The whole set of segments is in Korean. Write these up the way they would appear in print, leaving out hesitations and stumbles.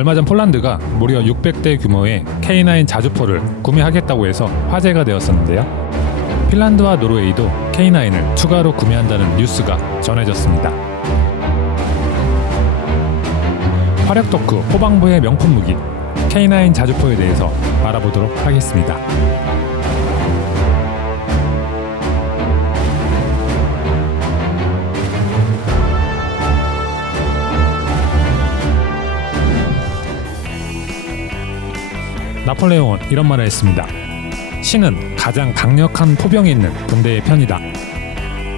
얼마 전 폴란드가 무려 600대 규모의 K9 자주포를 구매하겠다고 해서 화제가 되었었는데요. 핀란드와 노르웨이도 K9을 추가로 구매한다는 뉴스가 전해졌습니다. 화력 덕후 후방부의 명품 무기 K9 자주포에 대해서 알아보도록 하겠습니다. 나폴레옹은 이런 말을 했습니다. 신은 가장 강력한 포병이 있는 군대의 편이다.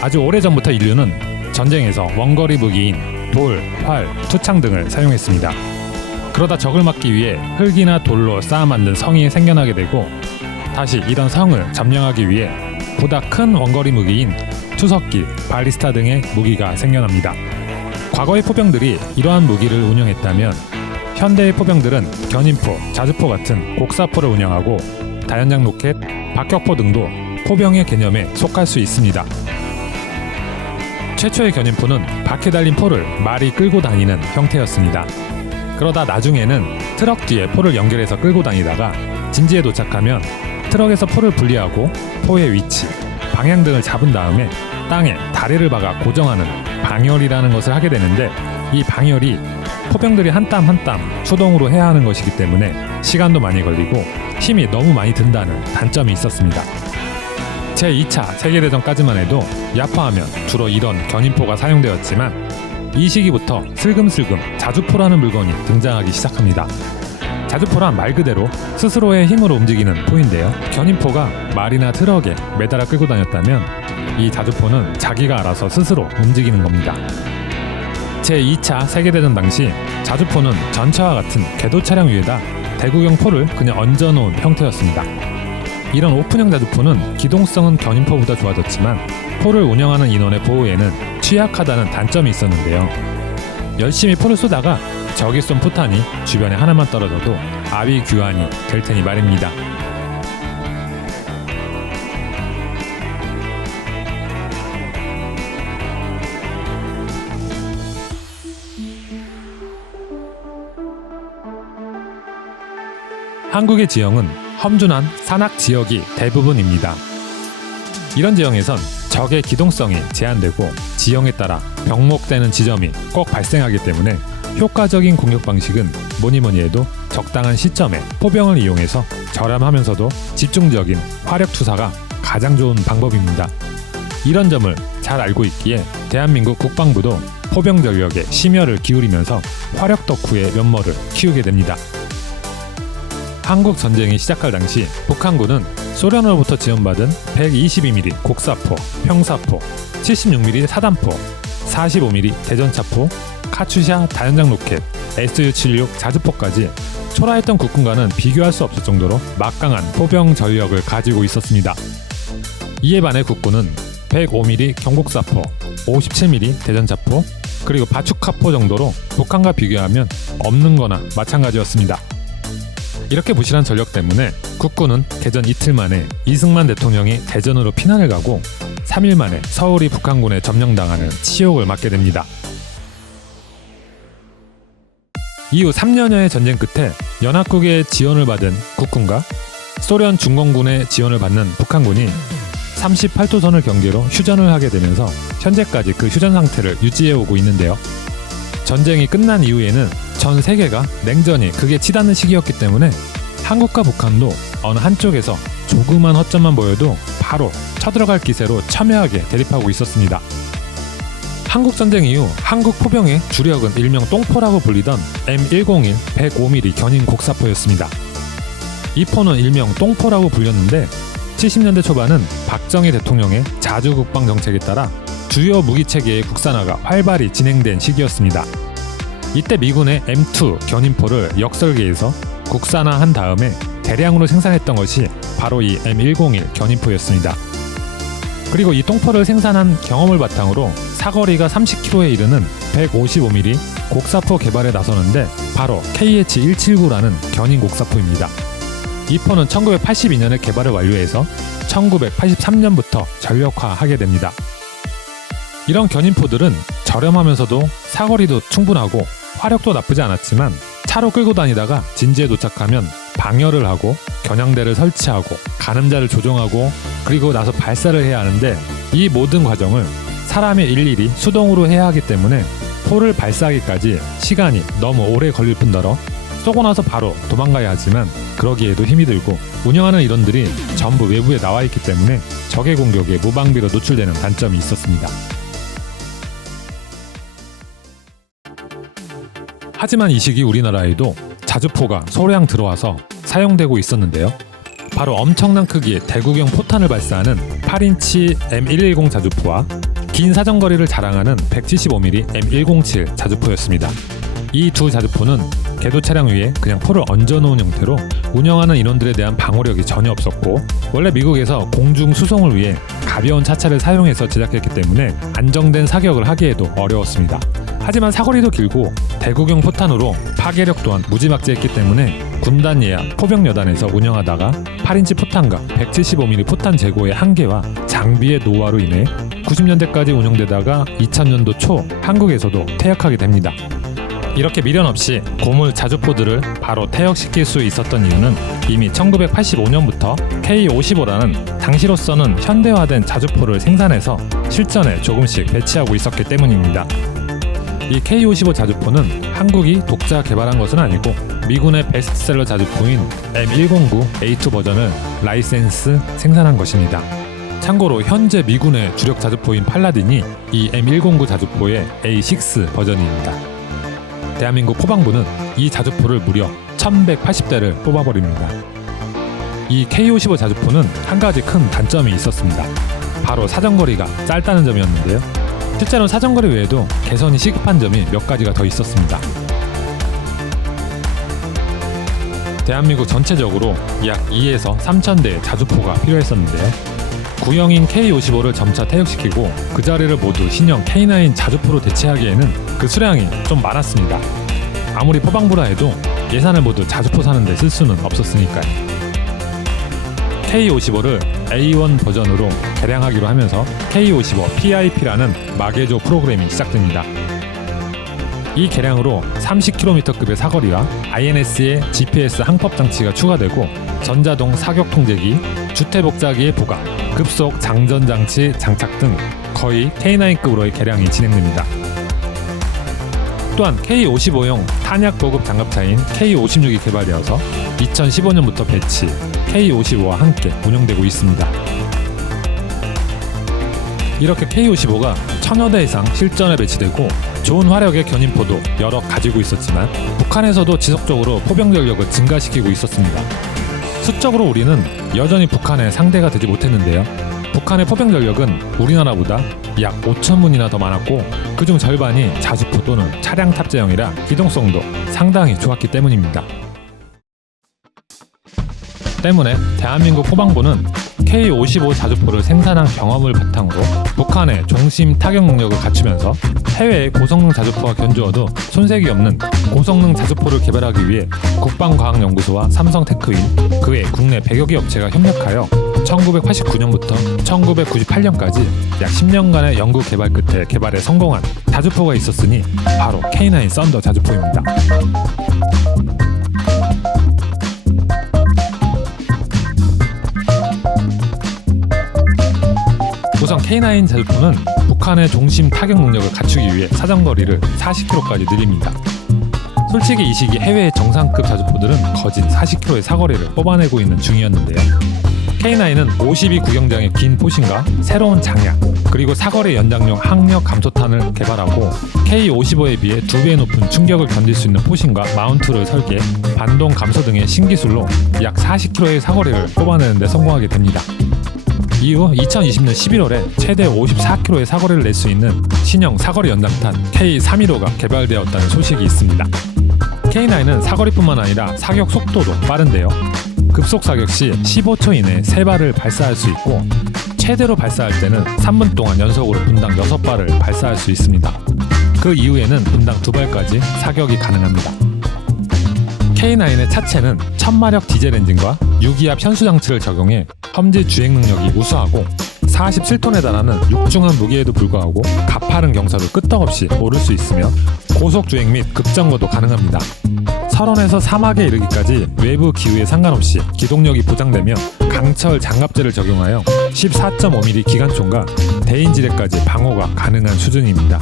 아주 오래전부터 인류는 전쟁에서 원거리 무기인 돌, 활, 투창 등을 사용했습니다. 그러다 적을 막기 위해 흙이나 돌로 쌓아 만든 성이 생겨나게 되고 다시 이런 성을 점령하기 위해 보다 큰 원거리 무기인 투석기, 발리스타 등의 무기가 생겨납니다. 과거의 포병들이 이러한 무기를 운영했다면 현대의 포병들은 견인포, 자주포 같은 곡사포를 운영하고 다연장 로켓, 박격포 등도 포병의 개념에 속할 수 있습니다. 최초의 견인포는 바퀴 달린 포를 말이 끌고 다니는 형태였습니다. 그러다 나중에는 트럭 뒤에 포를 연결해서 끌고 다니다가 진지에 도착하면 트럭에서 포를 분리하고 포의 위치, 방향 등을 잡은 다음에 땅에 다리를 박아 고정하는 방열이라는 것을 하게 되는데 이 방열이 포병들이 한 땀 한 땀 수동으로 해야 하는 것이기 때문에 시간도 많이 걸리고 힘이 너무 많이 든다는 단점이 있었습니다. 제2차 세계대전까지만 해도 야파하면 주로 이런 견인포가 사용되었지만 이 시기부터 슬금슬금 자주포라는 물건이 등장하기 시작합니다. 자주포란 말 그대로 스스로의 힘으로 움직이는 포인데요. 견인포가 말이나 트럭에 매달아 끌고 다녔다면 이 자주포는 자기가 알아서 스스로 움직이는 겁니다. 제2차 세계대전 당시 자주포는 전차와 같은 궤도 차량 위에다 대구경 포를 그냥 얹어놓은 형태였습니다. 이런 오픈형 자주포는 기동성은 견인포보다 좋아졌지만 포를 운영하는 인원의 보호에는 취약하다는 단점이 있었는데요. 열심히 포를 쏘다가 적이 쏜 포탄이 주변에 하나만 떨어져도 아비규환이 될 테니 말입니다. 한국의 지형은 험준한 산악 지역이 대부분입니다. 이런 지형에선 적의 기동성이 제한되고 지형에 따라 병목되는 지점이 꼭 발생하기 때문에 효과적인 공격 방식은 뭐니뭐니 해도 적당한 시점에 포병을 이용해서 저렴하면서도 집중적인 화력 투사가 가장 좋은 방법입니다. 이런 점을 잘 알고 있기에 대한민국 국방부도 포병 전력에 심혈을 기울이면서 화력 덕후의 면모를 키우게 됩니다. 한국 전쟁이 시작할 당시 북한군은 소련으로부터 지원받은 122mm 곡사포, 평사포, 76mm 사단포, 45mm 대전차포, 카츄샤 다연장 로켓, SU-76 자주포까지 초라했던 국군과는 비교할 수 없을 정도로 막강한 포병 전력을 가지고 있었습니다. 이에 반해 국군은 105mm 경곡사포, 57mm 대전차포, 그리고 바추카포 정도로 북한과 비교하면 없는 거나 마찬가지였습니다. 이렇게 부실한 전력 때문에 국군은 개전 이틀 만에 이승만 대통령이 대전으로 피난을 가고 3일 만에 서울이 북한군에 점령당하는 치욕을 맞게 됩니다. 이후 3년여의 전쟁 끝에 연합국의 지원을 받은 국군과 소련 중공군의 지원을 받는 북한군이 38도선을 경계로 휴전을 하게 되면서 현재까지 그 휴전 상태를 유지해오고 있는데요. 전쟁이 끝난 이후에는 전 세계가 냉전이 극에 치닫는 시기였기 때문에 한국과 북한도 어느 한쪽에서 조그만 허점만 보여도 바로 쳐들어갈 기세로 첨예하게 대립하고 있었습니다. 한국전쟁 이후 한국 포병의 주력은 일명 똥포라고 불리던 M101 105mm 견인 곡사포였습니다. 이 포는 일명 똥포라고 불렸는데 70년대 초반은 박정희 대통령의 자주국방 정책에 따라 주요 무기체계의 국산화가 활발히 진행된 시기였습니다. 이때 미군의 M2 견인포를 역설계해서 국산화한 다음에 대량으로 생산했던 것이 바로 이 M101 견인포였습니다. 그리고 이 똥포를 생산한 경험을 바탕으로 사거리가 30km에 이르는 155mm 곡사포 개발에 나서는데 바로 KH-179라는 견인 곡사포입니다. 이 포는 1982년에 개발을 완료해서 1983년부터 전력화하게 됩니다. 이런 견인포들은 저렴하면서도 사거리도 충분하고 화력도 나쁘지 않았지만 차로 끌고 다니다가 진지에 도착하면 방열을 하고 겨냥대를 설치하고 가늠자를 조종하고 그리고 나서 발사를 해야 하는데, 이 모든 과정을 사람이 일일이 수동으로 해야 하기 때문에 포를 발사하기까지 시간이 너무 오래 걸릴 뿐더러 쏘고 나서 바로 도망가야 하지만 그러기에도 힘이 들고, 운영하는 인원들이 전부 외부에 나와 있기 때문에 적의 공격에 무방비로 노출되는 단점이 있었습니다. 하지만 이 시기 우리나라에도 자주포가 소량 들어와서 사용되고 있었는데요. 바로 엄청난 크기의 대구경 포탄을 발사하는 8인치 M110 자주포와 긴 사정거리를 자랑하는 175mm M107 자주포였습니다. 이 두 자주포는 궤도 차량 위에 그냥 포를 얹어놓은 형태로 운영하는 인원들에 대한 방어력이 전혀 없었고, 원래 미국에서 공중 수송을 위해 가벼운 차차를 사용해서 제작했기 때문에 안정된 사격을 하기에도 어려웠습니다. 하지만 사거리도 길고 대구경 포탄으로 파괴력 또한 무지막지했기 때문에 군단 예약 포병여단에서 운영하다가 8인치 포탄과 175mm 포탄 재고의 한계와 장비의 노화로 인해 90년대까지 운영되다가 2000년도 초 한국에서도 퇴역하게 됩니다. 이렇게 미련 없이 고물 자주포들을 바로 퇴역시킬 수 있었던 이유는 이미 1985년부터 K55라는 당시로서는 현대화된 자주포를 생산해서 실전에 조금씩 배치하고 있었기 때문입니다. 이 K55 자주포는 한국이 독자 개발한 것은 아니고 미군의 베스트셀러 자주포인 M109A2 버전을 라이센스 생산한 것입니다. 참고로 현재 미군의 주력 자주포인 팔라딘이 이 M109 자주포의 A6 버전입니다. 대한민국 포방부는 이 자주포를 무려 1180대를 뽑아버립니다. 이 K55 자주포는 한 가지 큰 단점이 있었습니다. 바로 사정거리가 짧다는 점이었는데요. 실제로 사정거리 외에도 개선이 시급한 점이 몇 가지가 더 있었습니다. 대한민국 전체적으로 약 2에서 3,000대의 자주포가 필요했었는데요. 구형인 K55를 점차 퇴역시키고 그 자리를 모두 신형 K9 자주포로 대체하기에는 그 수량이 좀 많았습니다. 아무리 포방부라 해도 예산을 모두 자주포 사는데 쓸 수는 없었으니까요. K55를 A1 버전으로 개량하기로 하면서 K55 PIP라는 마개조 프로그램이 시작됩니다. 이 개량으로 30km급의 사거리와 INS의 GPS 항법 장치가 추가되고 전자동 사격 통제기, 주택복자기의 보강, 급속 장전 장치 장착 등 거의 K9급으로의 개량이 진행됩니다. 또한 K55용 탄약 보급 장갑차인 K56이 개발되어서 2015년부터 배치 K55와 함께 운영되고 있습니다. 이렇게 K55가 1000여 대 이상 실전에 배치되고 좋은 화력의 견인포도 여러 가지고 있었지만 북한에서도 지속적으로 포병 전력을 증가시키고 있었습니다. 수적으로 우리는 여전히 북한의 상대가 되지 못했는데요. 북한의 포병 전력은 우리나라보다 약 5,000문이나 더 많았고 그중 절반이 자주포 또는 차량 탑재형이라 기동성도 상당히 좋았기 때문입니다. 때문에 대한민국 포방부는 K55 자주포를 생산한 경험을 바탕으로 북한의 종심 타격 능력을 갖추면서 해외의 고성능 자주포와 견주어도 손색이 없는 고성능 자주포를 개발하기 위해 국방과학연구소와 삼성테크인 그 외 국내 100여 개 업체가 협력하여 1989년부터 1998년까지 약 10년간의 연구 개발 끝에 개발에 성공한 자주포가 있었으니 바로 K9 썬더 자주포입니다. 우선 K9 자주포는 북한의 종심 타격 능력을 갖추기 위해 사정거리를 40km까지 늘립니다. 솔직히 이 시기 해외의 정상급 자주포들은 거진 40km의 사거리를 뽑아내고 있는 중이었는데요. K9은 52구경장의 긴 포신과 새로운 장약, 그리고 사거리 연장용 항력 감소탄을 개발하고 K55에 비해 2배 높은 충격을 견딜 수 있는 포신과 마운트를 설계, 반동 감소 등의 신기술로 약 40km의 사거리를 뽑아내는 데 성공하게 됩니다. 이후 2020년 11월에 최대 54km의 사거리를 낼 수 있는 신형 사거리 연장탄 K315가 개발되었다는 소식이 있습니다. K9은 사거리뿐만 아니라 사격 속도도 빠른데요. 급속 사격 시 15초 이내에 3발을 발사할 수 있고 최대로 발사할 때는 3분 동안 연속으로 분당 6발을 발사할 수 있습니다. 그 이후에는 분당 2발까지 사격이 가능합니다. K9의 차체는 1000마력 디젤 엔진과 유기압 현수 장치를 적용해 험지 주행 능력이 우수하고 47톤에 달하는 육중한 무게에도 불구하고 가파른 경사도 끄떡없이 오를 수 있으며 고속 주행 및 급정거도 가능합니다. 철원에서 사막에 이르기까지 외부 기후에 상관없이 기동력이 보장되며 강철 장갑제를 적용하여 14.5mm 기관총과 대인지대까지 방어가 가능한 수준입니다.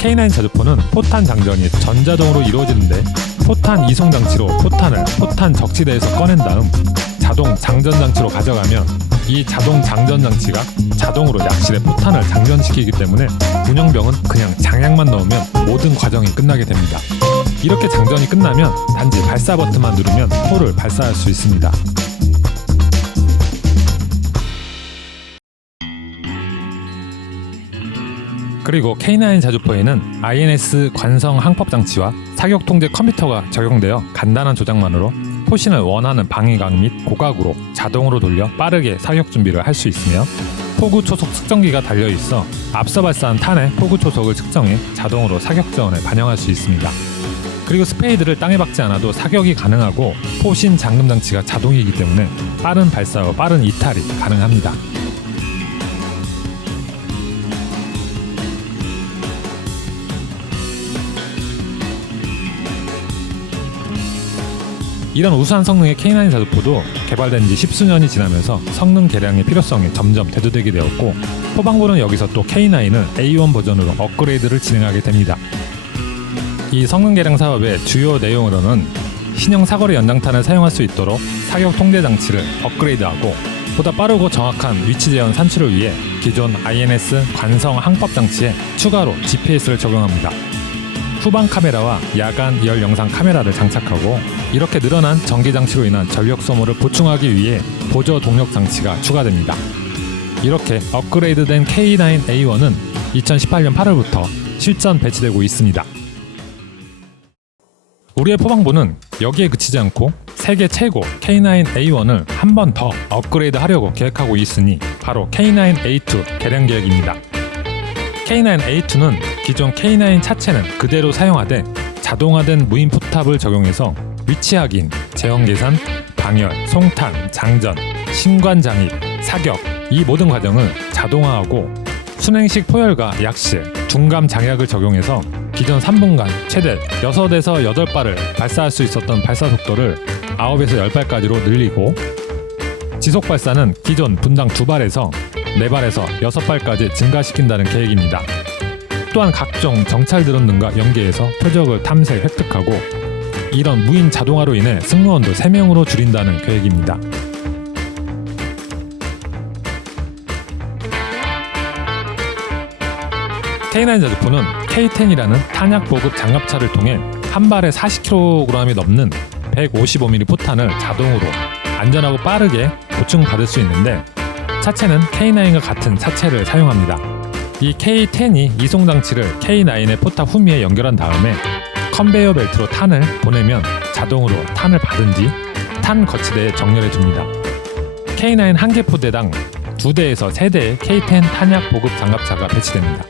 K9 자주포는 포탄 장전이 전자동으로 이루어지는데 포탄 이송 장치로 포탄을 포탄 적치대에서 꺼낸 다음 자동 장전 장치로 가져가면 이 자동 장전 장치가 자동으로 약실에 포탄을 장전시키기 때문에 운영병은 그냥 장약만 넣으면 모든 과정이 끝나게 됩니다. 이렇게 장전이 끝나면 단지 발사 버튼만 누르면 포를 발사할 수 있습니다. 그리고 K9 자주포에는 INS 관성 항법 장치와 사격 통제 컴퓨터가 적용되어 간단한 조작만으로 포신을 원하는 방위각 및 고각으로 자동으로 돌려 빠르게 사격 준비를 할 수 있으며 포구 초속 측정기가 달려있어 앞서 발사한 탄의 포구 초속을 측정해 자동으로 사격 자원을 반영할 수 있습니다. 그리고 스페이드를 땅에 박지 않아도 사격이 가능하고 포신 잠금 장치가 자동이기 때문에 빠른 발사와 빠른 이탈이 가능합니다. 이런 우수한 성능의 K9 자주포도 개발된 지 10수년이 지나면서 성능 개량의 필요성이 점점 대두되게 되었고 포방부는 여기서 또 K9을 A1 버전으로 업그레이드를 진행하게 됩니다. 이 성능 개량 사업의 주요 내용으로는 신형 사거리 연장탄을 사용할 수 있도록 사격 통제 장치를 업그레이드하고 보다 빠르고 정확한 위치 재현 산출을 위해 기존 INS 관성 항법 장치에 추가로 GPS를 적용합니다. 후방 카메라와 야간 열 영상 카메라를 장착하고 이렇게 늘어난 전기 장치로 인한 전력 소모를 보충하기 위해 보조 동력 장치가 추가됩니다. 이렇게 업그레이드된 K9A1은 2018년 8월부터 실전 배치되고 있습니다. 우리의 포방부는 여기에 그치지 않고 세계 최고 K9A1을 한 번 더 업그레이드 하려고 계획하고 있으니 바로 K9A2 개량 계획입니다. K9A2는 기존 K9 차체는 그대로 사용하되 자동화된 무인 포탑을 적용해서 위치 확인, 제형 계산, 방열, 송탄, 장전, 신관 장입, 사격 이 모든 과정을 자동화하고 순행식 포열과 약실, 중감 장약을 적용해서 기존 3분간 최대 6에서 8발을 발사할 수 있었던 발사 속도를 9에서 10발까지로 늘리고 지속 발사는 기존 분당 2발에서 4발에서 6발까지 증가시킨다는 계획입니다. 또한 각종 정찰 드론 등과 연계해서 표적을 탐색 획득하고 이런 무인 자동화로 인해 승무원도 3명으로 줄인다는 계획입니다. K9 자주포는 K10이라는 탄약 보급 장갑차를 통해 한 발에 40kg이 넘는 155mm 포탄을 자동으로 안전하고 빠르게 보충받을 수 있는데 차체는 K9과 같은 차체를 사용합니다. 이 K10이 이송 장치를 K9의 포탑 후미에 연결한 다음에 컨베이어 벨트로 탄을 보내면 자동으로 탄을 받은 뒤 탄 거치대에 정렬해 줍니다. K9 한 개 포대당 2대에서 3대의 K10 탄약 보급 장갑차가 배치됩니다.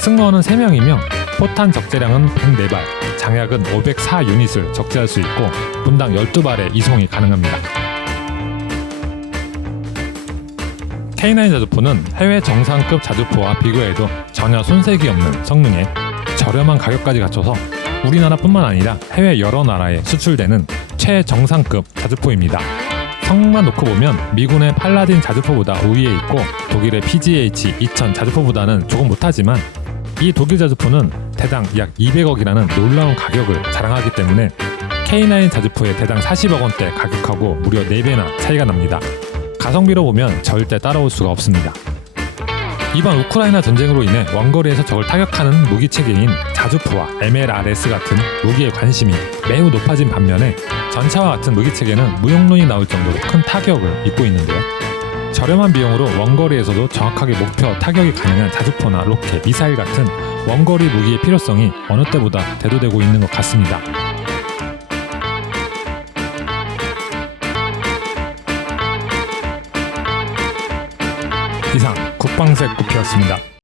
승무원은 3명이며 포탄 적재량은 104발, 장약은 504유닛을 적재할 수 있고 분당 12발의 이송이 가능합니다. K9 자주포는 해외 정상급 자주포와 비교해도 전혀 손색이 없는 성능에 저렴한 가격까지 갖춰서 우리나라뿐만 아니라 해외 여러 나라에 수출되는 최정상급 자주포입니다. 성능만 놓고 보면 미군의 팔라딘 자주포보다 우위에 있고 독일의 PGH-2000 자주포보다는 조금 못하지만 이 독일 자주포는 대당 약 200억이라는 놀라운 가격을 자랑하기 때문에 K9 자주포의 대당 40억 원대 가격하고 무려 4배나 차이가 납니다. 가성비로 보면 절대 따라올 수가 없습니다. 이번 우크라이나 전쟁으로 인해 원거리에서 적을 타격하는 무기 체계인 자주포와 MLRS 같은 무기의 관심이 매우 높아진 반면에 전차와 같은 무기 체계는 무용론이 나올 정도로 큰 타격을 입고 있는데요. 저렴한 비용으로 원거리에서도 정확하게 목표 타격이 가능한 자주포나 로켓, 미사일 같은 원거리 무기의 필요성이 어느 때보다 대두되고 있는 것 같습니다. 이상 국방색 국회였습니다.